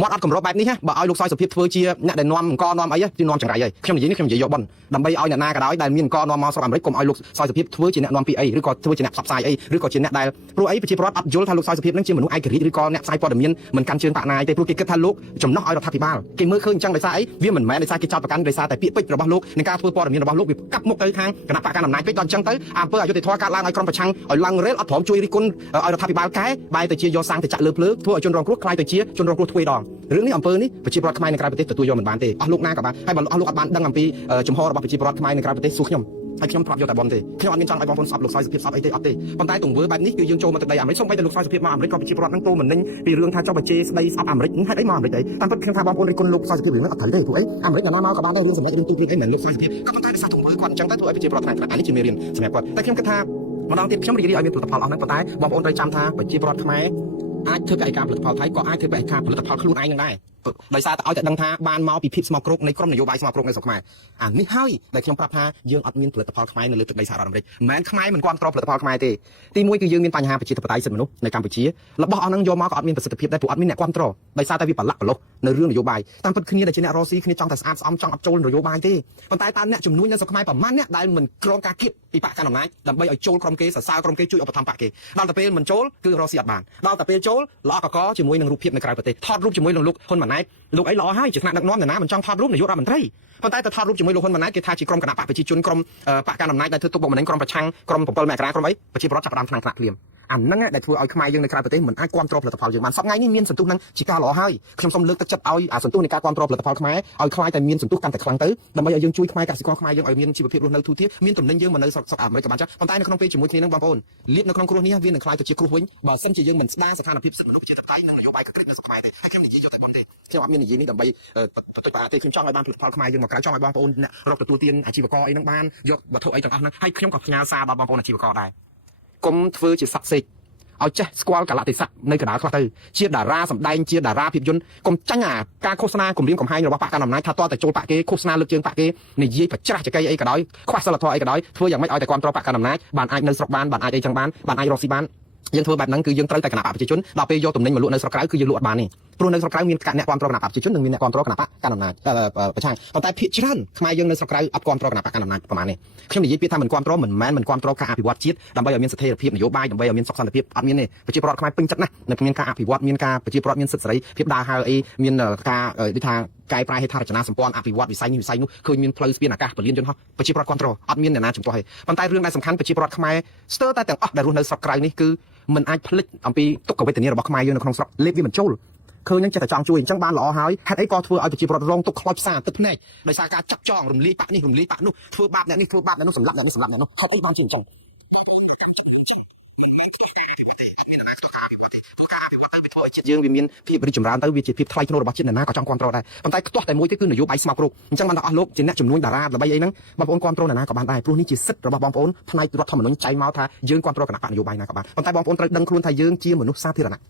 មកអត់កម្របែបនេះហ៎បើឲ្យលោកសយសុភាពធ្វើជាអ្នកដែលនាំអង្គនាំអីគឺនាំចង្រៃហើយខ្ញុំនិយាយនេះខ្ញុំនិយាយយកប៉ុនដើម្បីឲ្យអ្នកណាក៏ដោយដែលមានអង្គនាំមកស្រុកអាមេរិកកុំឲ្យលោកសយសុភាពធ្វើជាអ្នកនាំពីអីឬក៏ធ្វើជាអ្នកផ្សព្វផ្សាយអីឬក៏ជាអ្នកដែលព្រោះអីប្រជាពលរដ្ឋអត់យល់ថាលោកសយសុភាពនឹងជាមនុស្សឯករាជ្យឬក៏អ្នកផ្សាយព័ត៌មានមិនកាន់ជើងបាក់ណាយទេព្រោះគេគិតថាលោកចំណោះឲ្យរដ្ឋាភិបាលគេមើលឃើញអញ្ចឹងដោយសារអីវាមិនមែនដោយសារគេចោទប្រកាន់ដោយសារតែពាក្យពេចន៍របស់លោកនឹងការធ្វើព័ត៌មានរបស់លោកវាកាប់មុខទៅខាងគណៈបកកណ្ដាលអំណាចពេកដល់អញ្ចឹងទៅអង្គើអយុធធម៌កាត់ឡើងឲ្យក្រុមប្រឆាំងឲ្យឡើងរេលអត់ព្រមជួយរិះគន់ឲ្យរដ្ឋាភិបាលកែបែរទៅជាយកសាំងទៅចាក់លើភ្លើងធ្វើឲ្យជនរងគ្រោះខ្លាយទៅជាជនរងគ្រោះទ្វេដងរឿងនេះអំពើនេះប្រជាពលរដ្ឋខ្មែរនៅក្រៅប្រទេសទទួលយកមិនបានទេអស់លោកណាក៏បានហើយបើអស់លោកអត់បានដឹងអំពីចំហររបស់ប្រជាពលរដ្ឋខ្មែរនៅក្រៅប្រទេសសួរខ្ញុំហើយខ្ញុំប្រាប់យកតែប៉ុនទេខ្ញុំអត់មានចង់ឲ្យបងប្អូនស្អប់លោកសយសុភាពស្អប់អីទេអត់ទេប៉ុន្តែទង្វើបែបនេះគឺយើងចូលមកទឹកដីអាមេរិកសូម្បីតែលោកសយសុភាពមកអាមេរិកក៏ប្រជាពលរដ្ឋនឹងទូមិនដេញពីរឿងថាចុះបញ្ជាស្ដីស្អប់អាមេរិកហេតុអីមកអាមេរិកអីតាមពិតខ្ញុំថាបងប្អូនរិះគន់លោកសយសុភាពរឿងនេះអត់ត្រូវទេព្រោះអីអាមេរិកណាមកក៏បានដែររឿងសម្រាប់រឿងទូទៀតអីមិនលោកសយសុភាពក៏ប៉ុន្តែដោយសារទង្វើគាត់អញ្ចឹងទៅធ្វើឲ្យប្រជាពលរដ្ឋខ្មែរអានេះជាមេរៀនសម្រាប់គាត់តែខ្ញុំគិតថាម្ដងទៀតខ្ញុំរីករាយឲ្យមានផលិតផលអស់ហ្នឹងប៉ុន្តែបងប្អូនត្រូវចាំថាប្រជាពលរដ្ឋខ្មែរអាចធ្វើកិច្ចការផលិតផលថៃក៏អាចធ្វើកិច្ចការផលិតផលខ្លួនឯងនឹងដែរដោយសារតែឲ្យតែដឹងថាបានមកពីភាពស្មោកគ្រោកនៃក្រុមនយោបាយស្មោកគ្រោកនៅស្រុកខ្មែរអានេះហើយដែលខ្ញុំប្រាប់ថាយើងអត់មានផលិតផលខ្មែរនៅលើទឹកដីសហរដ្ឋអាមេរិកមិនមែនខ្មែរមិនគ្រប់គ្រងផលិតផលខ្មែរទេទីមួយគឺយើងមានបញ្ហាប្រជាធិបតេយ្យសិទ្ធិមនុស្សនៅកម្ពុជារបស់អស់ហ្នឹងយកមកក៏អត់មានប្រសិទ្ធភាពដែរព្រោះអត់មានអ្នកគ្រប់គ្រងដោយសារតែវាប្រឡាក់ប្រឡោះនៅរឿងនយោបាយតាមពិតគ្នាដែលជាអ្នករស់ស៊ីគ្នាចង់តែស្អាតស្អំចង់អត់ចូលនយោបាយទេប៉ុន្តែតើអ្នកជំនួញនៅស្រុកខ្មែរប្រមាណអ្នកដែលមិនក្រងការគៀបពីបកកណ្ដាលអំណាចដើម្បីឲ្យចូលក្រុមគេសរសើរក្រុមគេជួយឧបត្ថម្ភបកគេដល់តែពេលមិនចូលគឺរស់ស៊ីអត់បានដល់តែពេលចូលល្អកកជាមួយនឹងរូបភាពនៅក្រៅប្រទេសថតរូបជាមួយនឹងលោកហ៊ុនម៉ាណែតលោកអីល្អហើយជាថ្នាក់ដឹកនាំណាមិនចង់ថតរូបនាយករដ្ឋមន្ត្រីប៉ុន្តែទៅថតរូបជាមួយលោកហ៊ុនម៉ាណែតគេថាជាក្រុមគណៈបកប្រជាជនក្រុមបកកណ្ដាលអំណាចដែលធ្វើទុកបុកម្នេញក្រុមប្រឆាំងក្រុម7មករាក្រុមអីប្រជាពលរដ្ឋចាប់ផ្ដើមថ្នាក់ភ្លាមអាហ្នឹងដែលធ្វើឲ្យខ្មែរយើងនៅក្រៅប្រទេសមិនអាចគ្រប់គ្រងផលិតផលយើងបានសប្តាហ៍នេះមានសន្ទុះនឹងជាការល្អហើយខ្ញុំសូមលើកទឹកចិត្តឲ្យសន្ទុះនៃការគ្រប់គ្រងផលិតផលខ្មែរឲ្យខ្លាយតែមានសន្ទុះកាន់តែខ្លាំងទៅដើម្បីឲ្យយើងជួយខ្មែរកសិករខ្មែរយើងឲ្យមានជីវភាពរស់នៅទូទាមានទំនិញយើងមកនៅស្រុកអាមេរិកក៏បានចុះប៉ុន្តែនៅក្នុងពេលជាមួយគ្នានឹងបងប្អូនលៀបនៅក្នុងគ្រោះនេះវានឹងខ្លាយទៅជាគ្រោះវិញបើសិនជាយើងមិនស្ដារស្ថានភាពសិទ្ធិមនុស្សប្រជាធិបតេយ្យនិងនយោបាយក្រិចនៅស្រុកខ្មែរទេហើយខ្ញុំនិយាយយកតែប៉ុនទេខ្ញុំអត់មាននិយាយនេះដើម្បីបន្តិចទេខ្ញុំចង់ឲ្យបានផលិតផលខ្មែរយើងមកក្រៅចង់ឲ្យបងប្អូនអ្នករកទទួលទានអាជីវករអីហ្នឹងបានយកវត្ថុអីទាំងអស់ហ្នឹងហើយខ្ញុំក៏ផ្ញើសារដល់បងប្អូនអាជីវករដែរកុំធ្វើជាស័ក្តិសិទ្ធិឲ្យចេះស្គាល់កលៈទេសៈនៅកណ្ដាលខ្លះទៅជាតារាសម្ដែងជាតារាភាពយន្តកុំចាញ់អាការឃោសនាគម្រាមកំហែងរបស់បកកណ្ដាលអំណាចថាតើចូលបកគេឃោសនាលើកជើងបកគេនិយាយប្រច្រាស់ចកៃអីក៏ដោយខ្វះសិលធម៌អីក៏ដោយធ្វើយ៉ាងម៉េចឲ្យតែគ្រប់គ្រងបកកណ្ដាលអំណាចបានអាចនៅស្រុកបានអាចអីចឹងបានអាចរកស៊ីបានយើងធ្វើបែបហ្នឹងគឺយើងត្រូវតែគណៈបកប្រជាជនដល់ពេលយកទំនិញមកលក់នៅស្រុកក្រៅគឺយើងលក់អត់បានទេព្រោះនៅស្រុកក្រៅមានអ្នកគ្រប់គ្រងគណៈបកប្រជាជននិងមានអ្នកគ្រប់គ្រងគណៈបកកណ្ដាលអំណាចប្រឆាំងប៉ុន្តែភាគច្រើនខ្មែរយើងនៅស្រុកក្រៅអត់គ្រប់គ្រងគណៈបកកណ្ដាលអំណាចប្រហែលនេះខ្ញុំនិយាយពាក្យថាមិនគ្រប់គ្រងមិនមែនមិនគ្រប់គ្រងការអភិវឌ្ឍជាតិដើម្បីឲ្យមានស្ថិរភាពនយោបាយដើម្បីឲ្យមានសុខសន្តិភាពអត់មានទេប្រជាពលរដ្ឋខ្មែរពេញចិត្តណាស់នៅមានការអភិវឌ្ឍមានការប្រជាពលរដ្ឋមានសិទ្ធិសេរីភាពដើរហើរអីមានការដូចថាកែប្រែហេដ្ឋារចនាសម្ព័ន្ធអភិវឌ្ឍវិស័យនេះវិស័យនោះឃើញមានផ្លូវស្ពានអាកាសពលានយន្តហោះប្រជាពលរដ្ឋគ្រប់គ្រងអត់មានអ្នកណាជំទាស់ទេប៉ុន្តែរឿងដែលសំខាន់ប្រជាពលរដ្ឋខ្មែរស្ទើរតែទាំងអស់ដែលរស់នៅស្រុកក្រៅនេះគឺមិនអាចភ្លេចអំពីទុក្ខវេទនារបស់ខ្មែរយើងនៅក្នុងស្រុកលេបវាមិនចូលឃើញនឹងចិត្តតែចង់ជួយអញ្ចឹងបានល្អហើយហេតុអីក៏ធ្វើឲ្យប្រជាពលរដ្ឋរងទុក្ខខ្លោចផ្សាទឹកភ្នែកដោយសារការចាប់ចងរំលាយបាក់នេះរំលាយបាក់នោះធ្វើបាបអ្នកនេះធ្វើបាបអ្នកនោះសម្លាប់អ្នកនេះសម្លាប់អ្នកនោះហេតុអីបានជាអញ្ចឹងការអភិវឌ្ឍទៅធ្វើឲ្យជាតិយើងវាមានភាពរីកចម្រើនទៅវាជាភាពថ្លៃថ្នូររបស់ជាតិណាក៏ចង់គ្រប់គ្រងដែរប៉ុន្តែខ្ទាស់តែមួយទេគឺនយោបាយស្មោកគ្រោកអញ្ចឹងបានដល់អស់លោកជាអ្នកជំនួយតារាល្បីអីហ្នឹងបងប្អូនគ្រប់គ្រងណាក៏បានដែរព្រោះនេះជាសិទ្ធិរបស់បងប្អូនផ្នែករដ្ឋធម្មនុញ្ញចែងមកថាយើងគ្រប់គ្រងគណៈបកនយោបាយណាក៏បានប៉ុន្តែបងប្អូនត្រូវដឹងខ្លួនថាយើងជាមនុស្សសាធារណៈ